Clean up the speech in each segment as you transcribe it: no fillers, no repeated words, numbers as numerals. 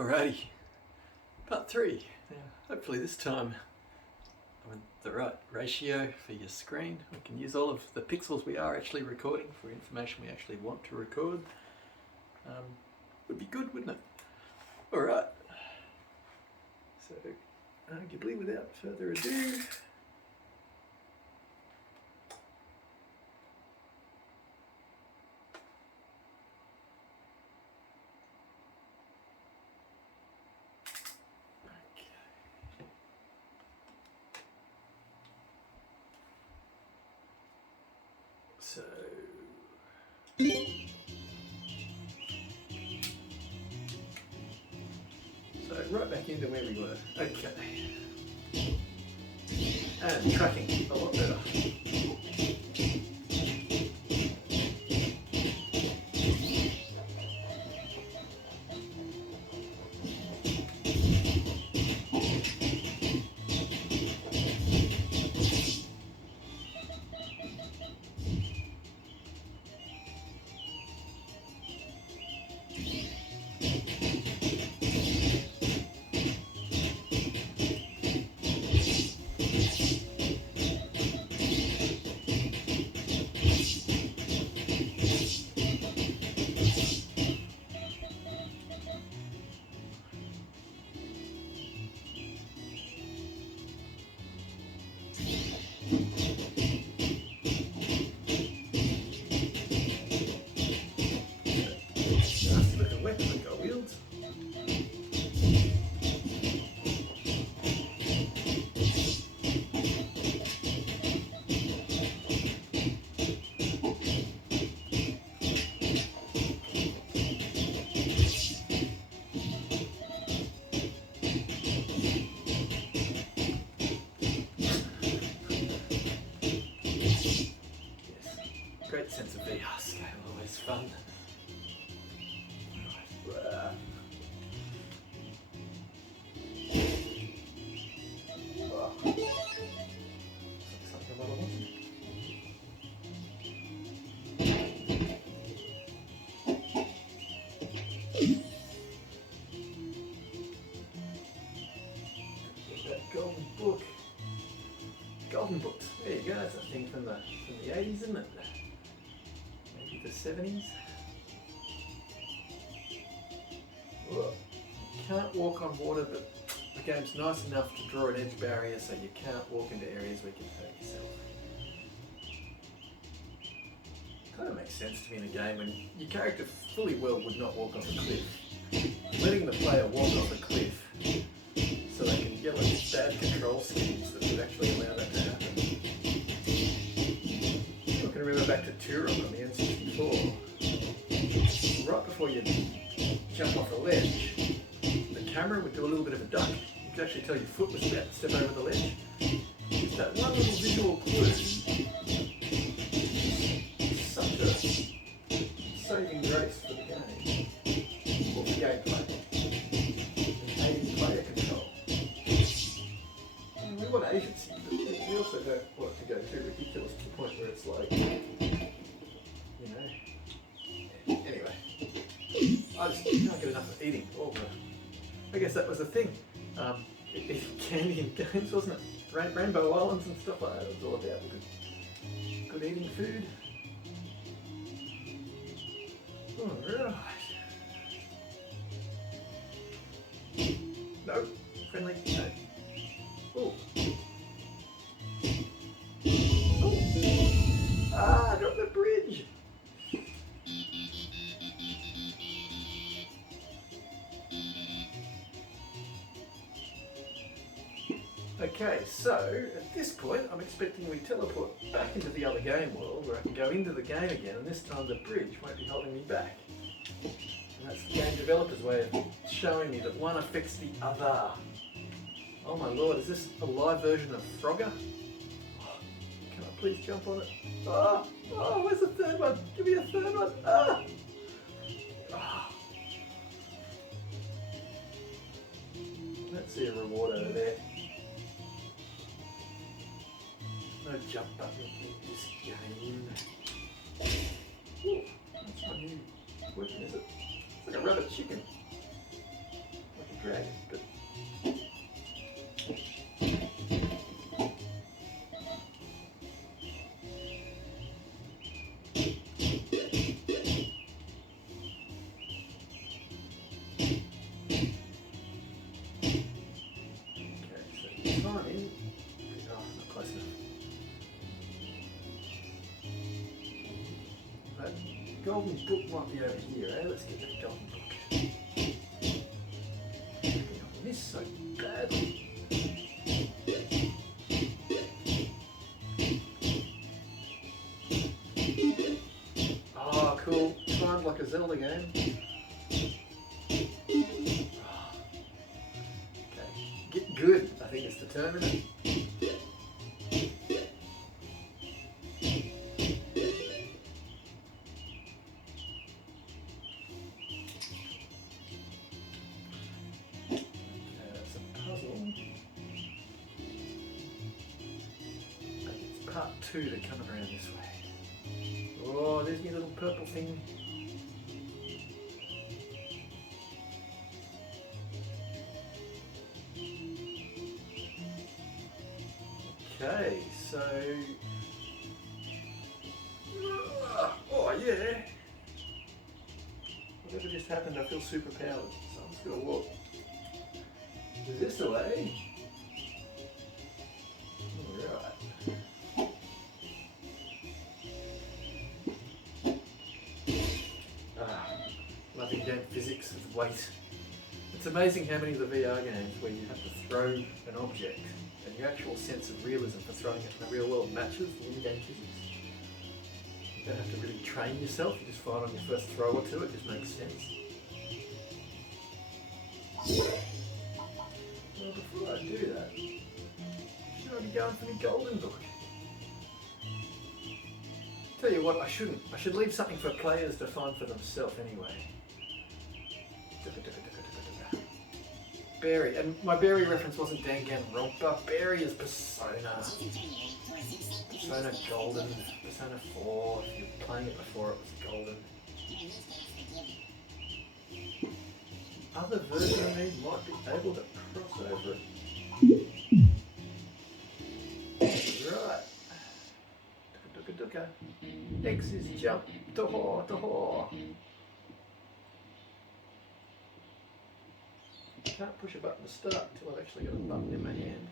Alrighty, part 3. Now, hopefully this time I'm in the right ratio for your screen. We can use all of the pixels we are actually recording for information we actually want to record. Would be good, wouldn't it? Alright, so arguably without further ado, So right back into where we were. Okay. And tracking a lot better. Great sense of VR scale, always fun. Golden book. Golden books. There you go. That's a thing from the 80s, isn't it? Maybe the 70s. Whoa. You can't walk on water, but the game's nice enough to draw an edge barrier so you can't walk into areas where you can hurt yourself. Kind of makes sense to me in a game when your character fully well would not walk off a cliff. Letting the player walk off a cliff so they can yell at bad control schemes that would actually allow that to happen. I can remember back to Turok on the N64. Right before you jump off a ledge, the camera would do a little bit of a duck. You could actually tell your foot was about to step over the ledge. Just that one little visual clue. Such a saving grace for the game. Or for gameplay. And aiding player control. We want agency, but we also don't want it to go too ridiculous to the point where it's like, you know. Anyway, I just can't get enough of eating. I guess that was the thing. Eating candy in games, wasn't it? Rainbow Islands and stuff like that. It was all about good eating food. Alright. No. Friendly? No. Oh. Ah, I dropped the bridge. Okay, so at this point I'm expecting we teleport back into the other game world where I can go into the game again, and this time the bridge won't be holding me back. And that's the game developer's way of showing me that one affects the other. Oh my lord, is this a live version of Frogger? Oh, can I please jump on it? Oh, where's the third one? Give me a third one. Ah. Oh. Let's see a reward over there. No jump button in this game. Ooh, that's my new weapon, is it? It's like a rabbit chicken. dragon, but golden book might be over here, eh? Let's get that golden book. I missed so badly. Oh, cool. Timed like a Zelda game. Okay. Get good, I think it's the term, isn't it? Part 2 to come around this way. Oh, there's my little purple thing. Okay, so... Oh yeah! Whatever just happened, I feel super powered. So I'm just gonna walk this way. Alright. Loving game physics with weight. It's amazing how many of the VR games where you have to throw an object and your actual sense of realism for throwing it in the real world matches the in-game physics. You don't have to really train yourself, you just find on your first throw or two, it just makes sense. Well, before I do that, should I be going for the golden book? Tell you what, I shouldn't. I should leave something for players to find for themselves anyway. Berry, and my Berry reference wasn't Danganronpa. Berry is Persona. Persona Golden, Persona 4. If you were playing it before, it was Golden. Other version of me might be able to cross over it. Right. Duka. X is jump. Toho, toho. Can't push a button to start until I've actually got a button in my hand.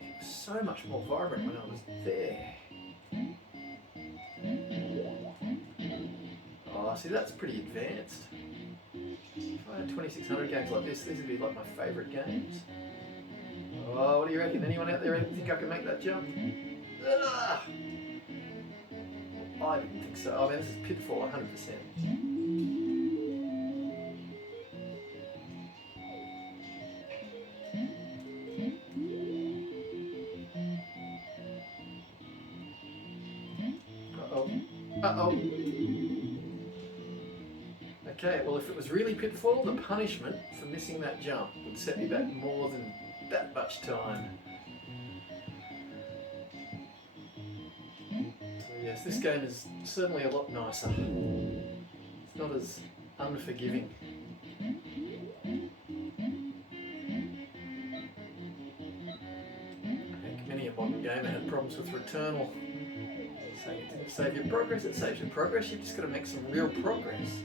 It was so much more vibrant when I was there. Oh, see, that's pretty advanced. If I had 2600 games like this, these would be like my favourite games. Oh, what do you reckon? Anyone out there think I can make that jump? Ah! I didn't think so. I mean, this is Pitfall 100%. Uh-oh. Uh-oh. Okay, well if it was really Pitfall, the punishment for missing that jump would set me back more than that much time. Yes, this game is certainly a lot nicer. It's not as unforgiving. I think many a modern gamer had problems with Returnal. Saying it didn't save your progress, it saves your progress, you've just got to make some real progress.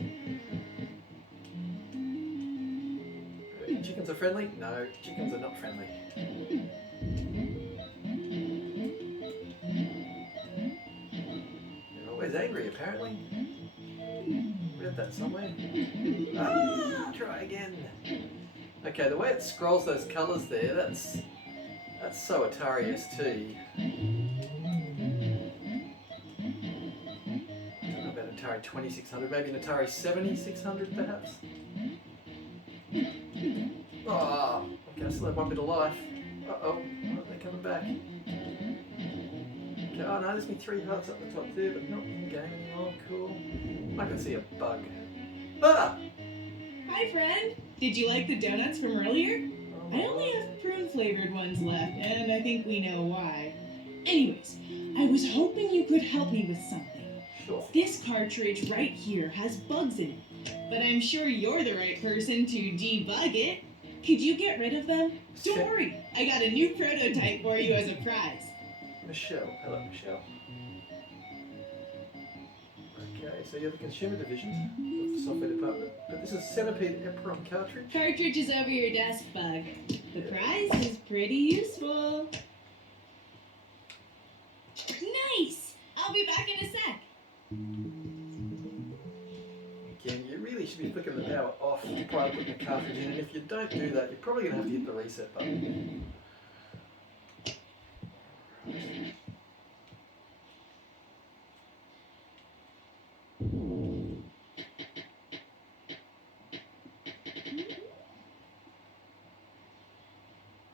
Chickens are friendly? No, chickens are not friendly. Angry apparently. Read that somewhere. Ah, try again. Okay, the way it scrolls those colours there, that's so Atari ST. I don't know about Atari 2600, maybe an Atari 7600 perhaps. Oh, okay, I still have one bit of life. Uh-oh, they're coming back. Oh no, there's me 3 hearts up the top there, but not in game anymore. Cool. I can see a bug. Ah! Hi, friend. Did you like the donuts from earlier? I only have prune flavored ones left, and I think we know why. Anyways, I was hoping you could help me with something. Sure. This cartridge right here has bugs in it, but I'm sure you're the right person to debug it. Could you get rid of them? Don't worry, I got a new prototype for you as a prize. Michelle. Hello, Michelle. Okay, so you're the consumer division of the software department, but this is Centipede Eperon cartridge. Cartridge is over your desk, Bug. The prize is pretty useful. Nice! I'll be back in a sec. Again, you really should be flicking the power off prior to putting the cartridge in, and if you don't do that, you're probably going to have to hit the reset button.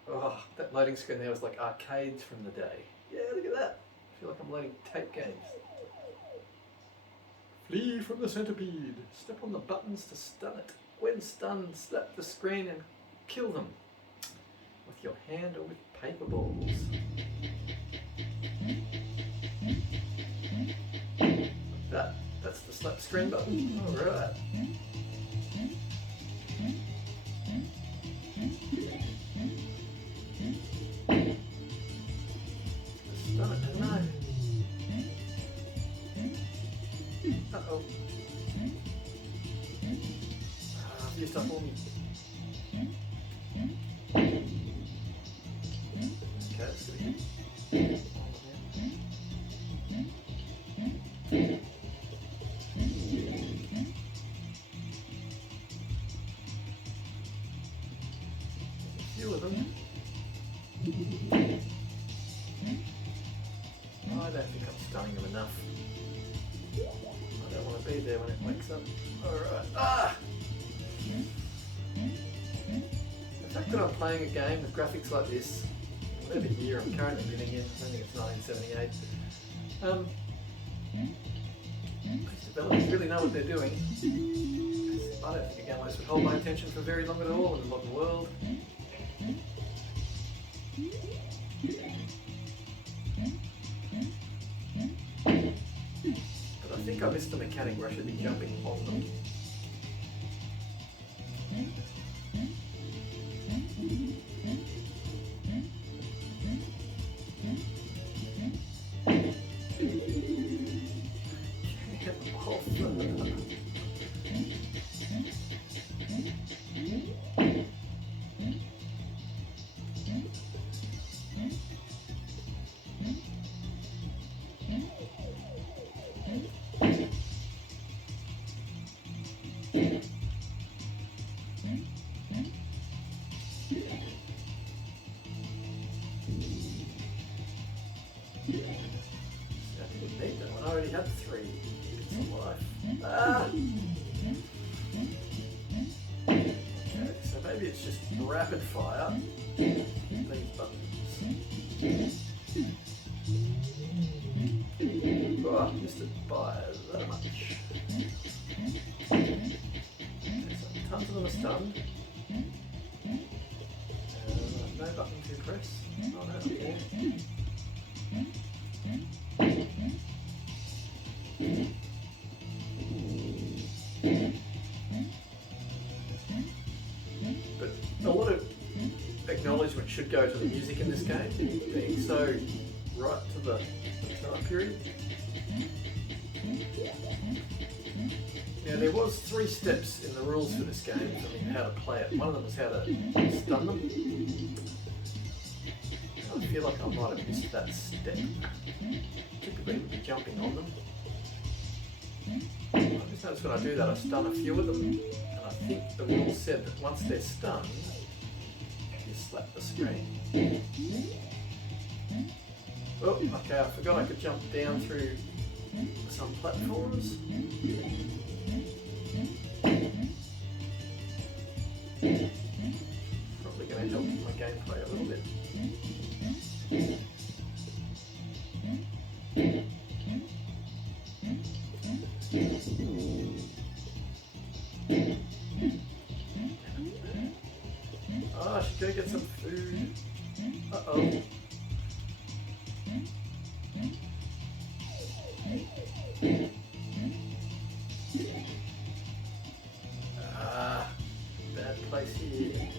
Oh, that loading screen there was like arcades from the day. Yeah, look at that. I feel like I'm loading tape games. Flee from the centipede. Step on the buttons to stun it. When stunned, slap the screen and kill them. With your hand or with paper balls. That's the slap screen button. Alright. Stun it, no. Uh-oh. I've used up all me. Okay, let's do it. A few of them. I don't think I'm stunning them enough. I don't want to be there when it wakes up. Alright. Ah! The fact that I'm playing a game with graphics like this, whatever year I'm currently living in, I think it's 1978, these developers really know what they're doing. I don't think a game like this would hold my attention for very long at all in the modern world. But I think I missed the mechanic where I should be jumping on them. I already had 3 bits of life. Ah! Okay, so maybe it's just rapid fire. These buttons. Oh, missed it by that much. Okay, so tons of them are stunned. No button to press. Oh no, not there. But a lot of acknowledgement should go to the music in this game, being so right to the time period. Now there was 3 steps in the rules for this game for me how to play it. One of them was how to stun them. I feel like I might have missed that step. Typically it would be jumping on them. I just noticed when I do that I stun a few of them, and I think the rule said that once they're stunned, you slap the screen. Oh, okay, I forgot I could jump down through some platforms. Probably going to help my gameplay a little bit. Oh, I should go get some food. Uh-oh. Ah, bad place here.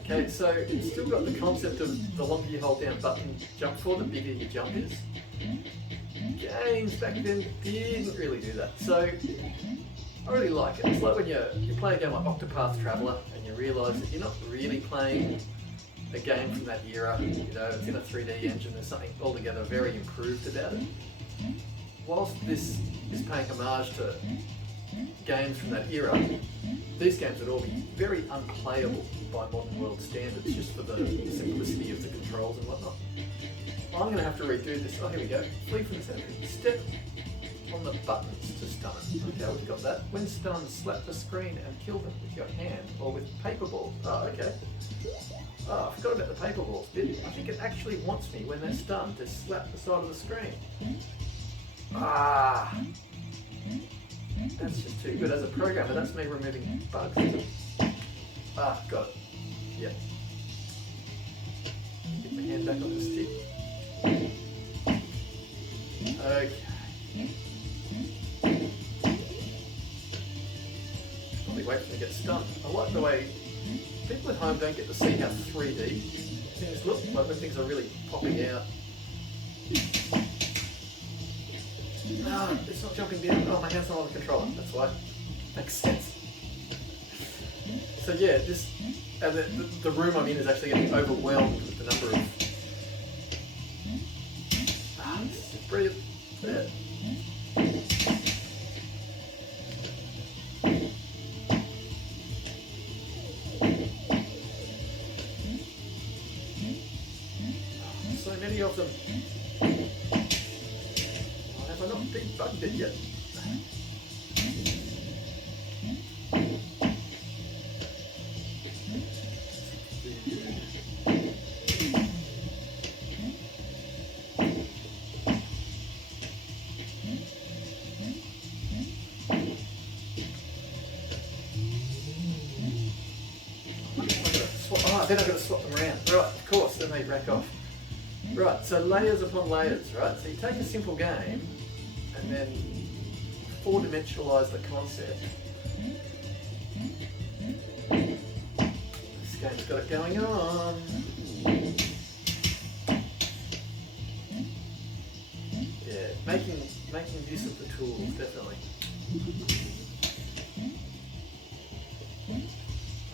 Okay, so it's still got the concept of the longer you hold down button jump for, the bigger your jump is. Games back then didn't really do that, so I really like it. It's like when you play a game like Octopath Traveler and you realise that you're not really playing a game from that era. You know, it's in a 3D engine. There's something altogether very improved about it. Whilst this is paying homage to games from that era, these games would all be very unplayable by modern world standards, just for the simplicity of the controls and whatnot. I'm going to have to redo this. Oh, here we go. Flee from the sentry. Step on the buttons to stun it. Okay, we've got that. When stunned, slap the screen and kill them with your hand or with paper balls. Oh, okay. Oh, I forgot about the paper balls bit. I think it actually wants me, when they're stunned, to slap the side of the screen. Ah! That's just too good. As a programmer, that's me removing bugs. Ah, got it. Yep. Get my hand back on the stick. Okay. Probably wait for them to get stunned. I like the way people at home don't get to see how 3D things look, like when things are really popping out. Ah, it's not jumping down. Oh, my hand's not on the controller. That's why. Makes sense. So yeah, this the room I'm in is actually getting overwhelmed with the number of. Ah, this is brilliant. Yeah. So many of them. Have I not debugged it yet? Then I've got to swap them around. Right, of course, then they rack off. Right, so layers upon layers, right? So you take a simple game and then four-dimensionalise the concept. This game's got it going on. Yeah, making use of the tools, definitely.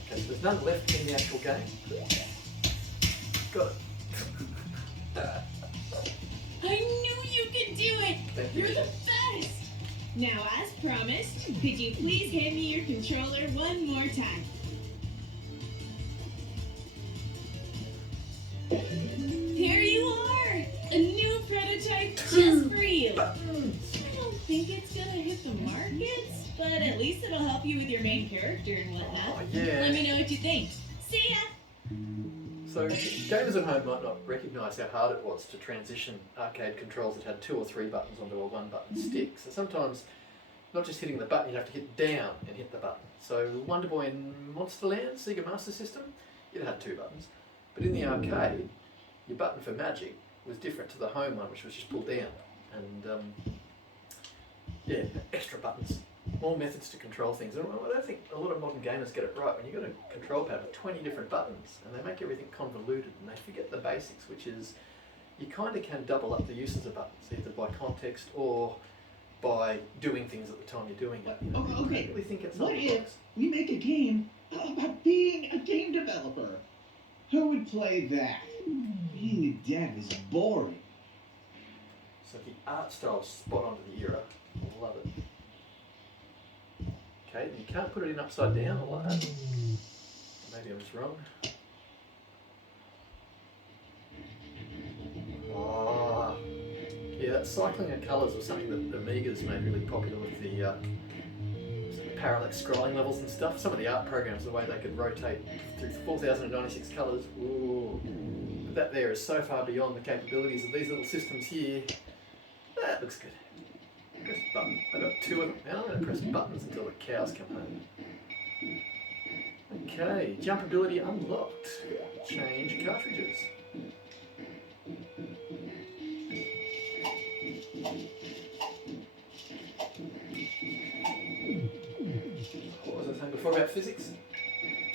Okay, so there's none left in the actual game. Got it. I knew you could do it! Thank you. You're the best! Now, as promised, could you please hand me your controller one more time? Here you are! A new prototype just for you! Buttons. I don't think it's gonna hit the markets, but at least it'll help you with your main character and whatnot. Oh, yeah. Let me know what you think. See ya! So gamers at home might not recognise how hard it was to transition arcade controls that had 2 or 3 buttons onto a 1-button stick. So sometimes, not just hitting the button, you have to hit down and hit the button. So Wonder Boy in Monsterland, Sega Master System, it had 2 buttons. But in the arcade, your button for Magic was different to the home one, which was just pulled down. And yeah, extra buttons. More methods to control things. And I don't think a lot of modern gamers get it right. When you've got a control pad with 20 different buttons and they make everything convoluted and they forget the basics, which is you kind of can double up the uses of buttons, either by context or by doing things at the time you're doing it. You know, Okay, I really think it's what not if we make a game about being a game developer? Who would play that? Being a dev is boring. So the art style's spot on to the era. I love it. Okay, you can't put it in upside down, I like that. Maybe I was wrong. Oh, yeah, that cycling of colours was something that the Amigas made really popular with the parallax scrolling levels and stuff. Some of the art programs, the way they could rotate through 4,096 colours. Ooh. But that there is so far beyond the capabilities of these little systems here. That looks good. Press button. I got 2 of them. Now I'm going to press buttons until the cows come home. Okay, jump ability unlocked. Change cartridges. What was I saying before about physics?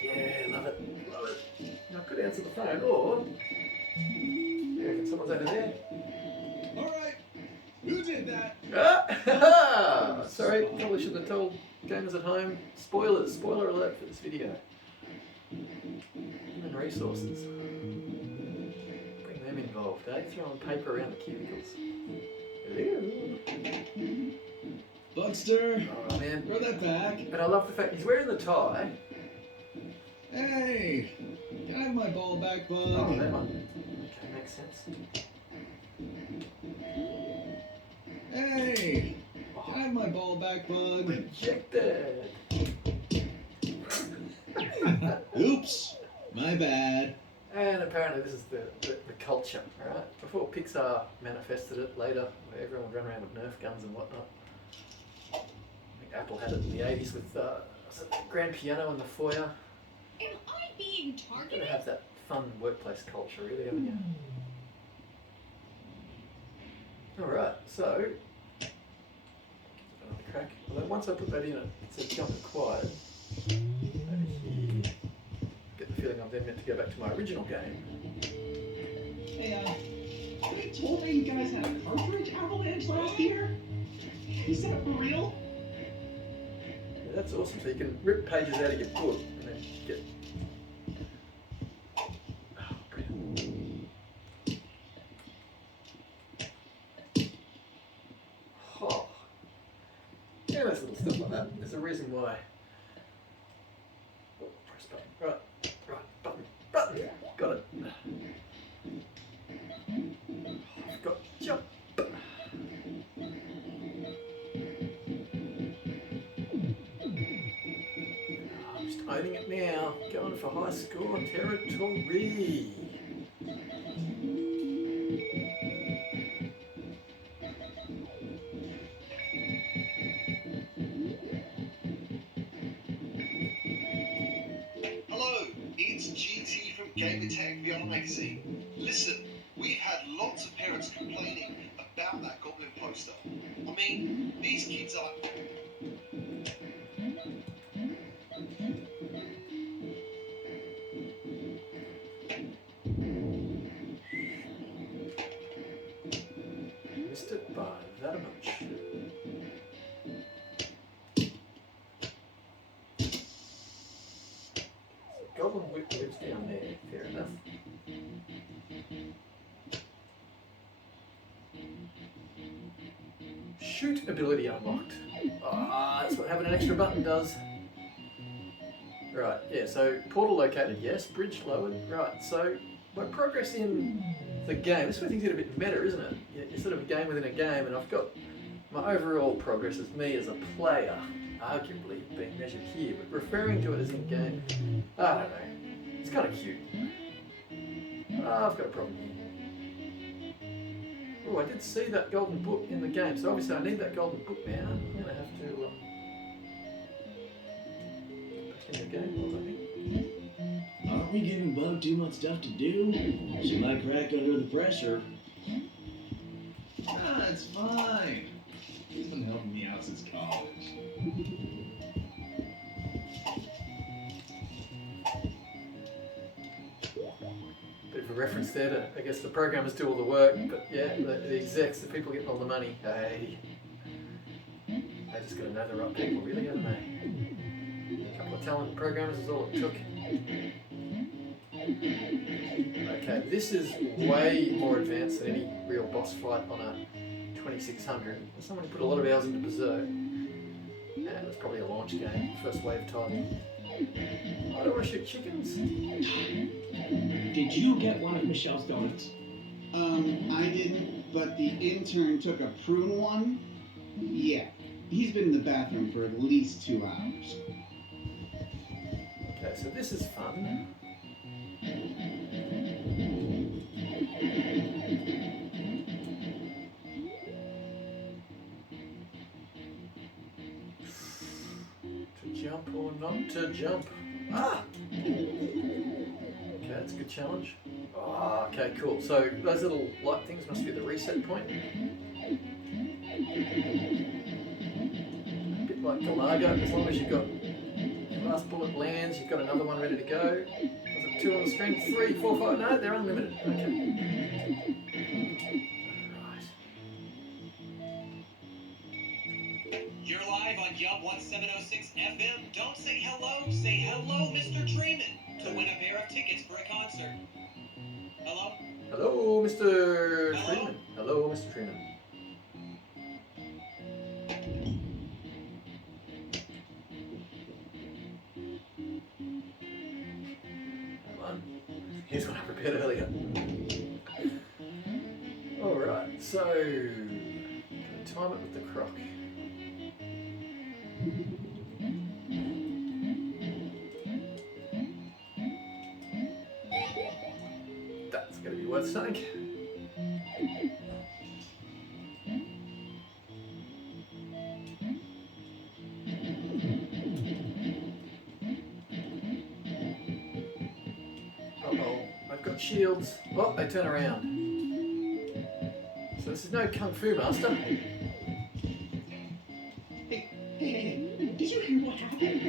Yeah, love it. Love it. Now I could answer the phone, or yeah, someone's over there. Alright, who did that? Ah! Sorry, probably shouldn't have told gamers at home. Spoilers, spoiler alert for this video. Human resources. Bring them involved, eh? Throwing paper around the cubicles. Hello. Bugster, Oh man. throw that back. And I love the fact he's wearing the tie. Hey, can I have my ball back, Bug? Oh, that one. Okay, makes sense. Hey, can I have my ball back, Bug? Rejected. Oops, my bad. And apparently this is the culture, alright? Before Pixar manifested it later, where everyone would run around with Nerf guns and whatnot. I think Apple had it in the 80s with the grand piano in the foyer. Am I being You've got targeted? to have that fun workplace culture, really, haven't you? Alright, so another crack. Although once I put that in, it said jump acquired. Over here. Get the feeling I'm then meant to go back to my original game. Hey, they told me you guys had a cartridge avalanche last year? Is that for real? Yeah, that's awesome. So you can rip pages out of your book and then get. Oh, brilliant. Oh. Yeah, there's little stuff like that. There's a reason why. Oh, press button. Right, button. Got it. I've got jump. I'm just owning it now. Going for high score territory. Hello, it's GT from Gamertag VR Magazine. Listen, we've had lots of parents complaining about that Goblin poster. I mean, these kids are... Missed it by that much. Goblin Whip lives down there, fair enough. Shoot ability unlocked. Ah, that's what having an extra button does. Right, yeah, so portal located, yes. Bridge lowered, right. So by progress in the game, this is where things get a bit meta, isn't it? You're sort of a game within a game, and I've got my overall progress as me as a player, arguably being measured here, but referring to it as in-game, I don't know. It's kind of cute. I've got a problem here. Oh, I did see that golden book in the game, so obviously I need that golden book now. I'm going to have to back in the game, I think. Aren't we giving Bug too much stuff to do? She might crack under the pressure. Nah, it's fine. He's been helping me out since college. Bit of a reference there to, I guess the programmers do all the work, but yeah, the execs, the people getting all the money, hey, they just got to know the right people, really, haven't they? A couple of talented programmers is all it took. Okay, this is way more advanced than any real boss fight on a 2600. Someone put a lot of hours into Berserk, and it was probably a launch game, first wave title. I don't want to shoot chickens. Did you get one of Michelle's donuts? I didn't, but the intern took a prune one. Yeah, he's been in the bathroom for at least 2 hours. Okay, so this is fun. To jump or not to jump? Ah! Okay, that's a good challenge. Oh, okay, cool. So those little light things must be the reset point. A bit like Galaga, as long as you've got your last bullet lands, you've got another one ready to go. Was it 2 on the screen? 3, 4, 5? No, they're unlimited. Okay. Right. You're live on Yub 1706 FM. Don't say hello, say hello, Mr. Dreamin', to win a pair of tickets for a concert. Hello? Hello, Mr. Hello? Freeman. Hello, Mr. Freeman. Come on. Here's what I prepared earlier. Alright, so gonna time it with the croc. That's gonna be worth saying. Uh-oh, I've got shields. Oh, they turn around. So this is no Kung Fu Master. Hey, did you hear what happened?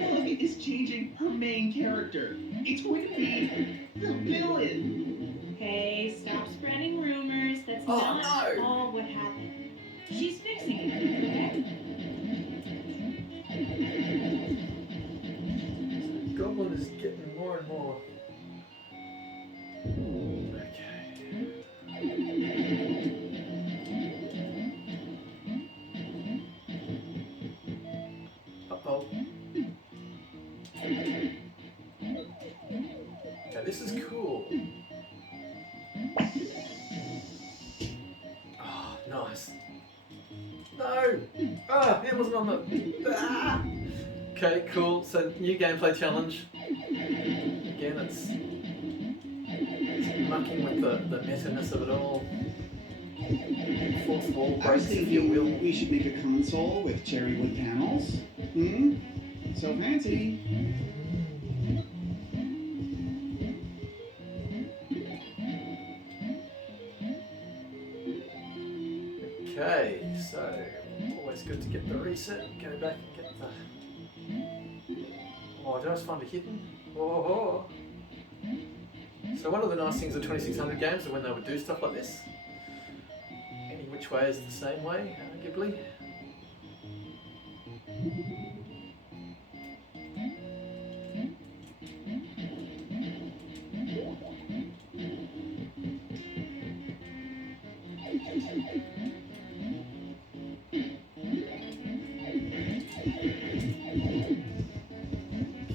Bug is changing her main character. It's going to be the villain. Hey, stop spreading rumors. That's Oh, not no. all what happened. She's fixing it, okay? Goblin is getting more and more. Okay. Uh-oh. Okay, this is cool. Oh, nice. No! Ah, it wasn't on the... Ah! Okay, cool. So, new gameplay challenge. Again, it's mucking with the meta-ness of it all. Fourth wall I was breaks, if you will. thinking we should make a console with cherry wood panels. So fancy. Okay, so always good to get the reset. Go back and get the... Oh, did I just find a hidden? Oh. So one of the nice things of 2600 games is when they would do stuff like this. Any which way is the same way, arguably.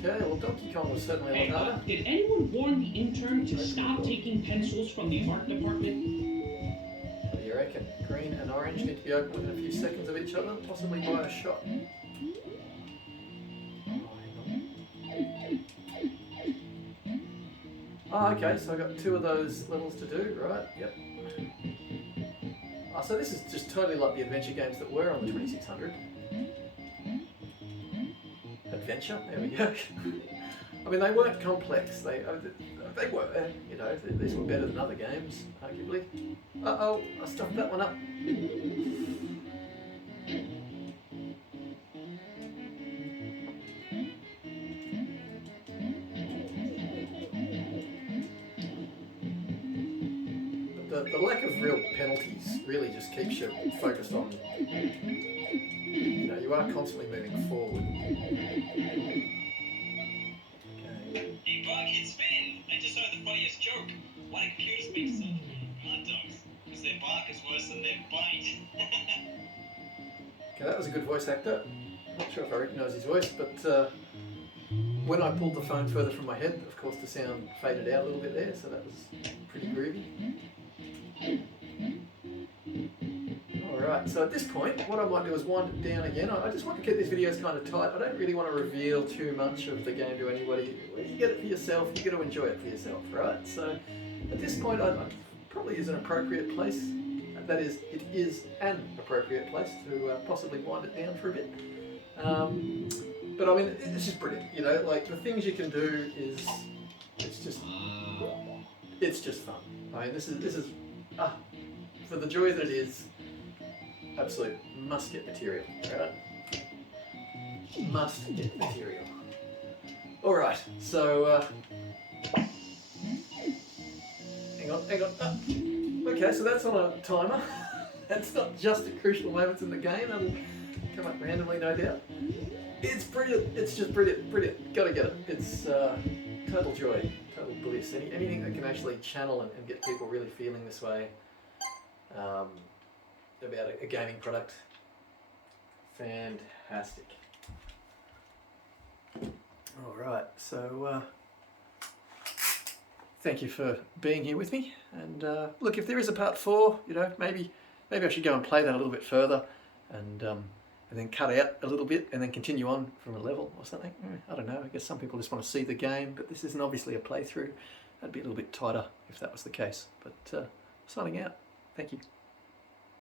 Okay, well Donkey Kong was certainly a Hey, lot harder. did anyone warn the intern to stop taking pencils from the art department? What do you reckon? Green and orange need to be open within a few seconds of each other, possibly by a shot. Oh, okay, so I've got 2 of those levels to do, right? Yep. Oh, so this is just totally like the adventure games that were on the 2600. Adventure, there we go. I mean, they weren't complex. They were, you know, these were better than other games, arguably. Uh-oh, I stuffed that one up. But the lack of real penalties really just keeps you focused on, you know, you are constantly moving forward. Hey, Bug, it's Finn. I just heard the funniest joke. Why do computers make sound hot dogs? Because their bark is worse than their bite. Okay, that was a good voice actor. Not sure if I recognise his voice, but when I pulled the phone further from my head, of course the sound faded out a little bit there, so that was pretty groovy. Alright, so at this point, what I might do is wind it down again. I just want to keep these videos kind of tight. I don't really want to reveal too much of the game to anybody. You get it for yourself, you got to enjoy it for yourself, right? So at this point, I probably is an appropriate place. That is, it is an appropriate place to possibly wind it down for a bit. But I mean, it's just brilliant, you know, like the things you can do is, it's just fun. I mean, this is for the joy that it is, absolute must get material, right? Must get material. Alright, so, hang on. Okay, so that's on a timer. That's not just at crucial moments in the game, that'll come up randomly, no doubt. It's brilliant, it's just brilliant, gotta get it. It's total joy, total bliss. Anything that can actually channel and get people really feeling this way about a gaming product, fantastic. Alright, so thank you for being here with me, and look, if there is a part 4, you know, maybe I should go and play that a little bit further, and then cut out a little bit and then continue on from a level or something. I don't know, I guess some people just want to see the game, but this isn't obviously a playthrough. That'd be a little bit tighter if that was the case, but signing out. Thank you.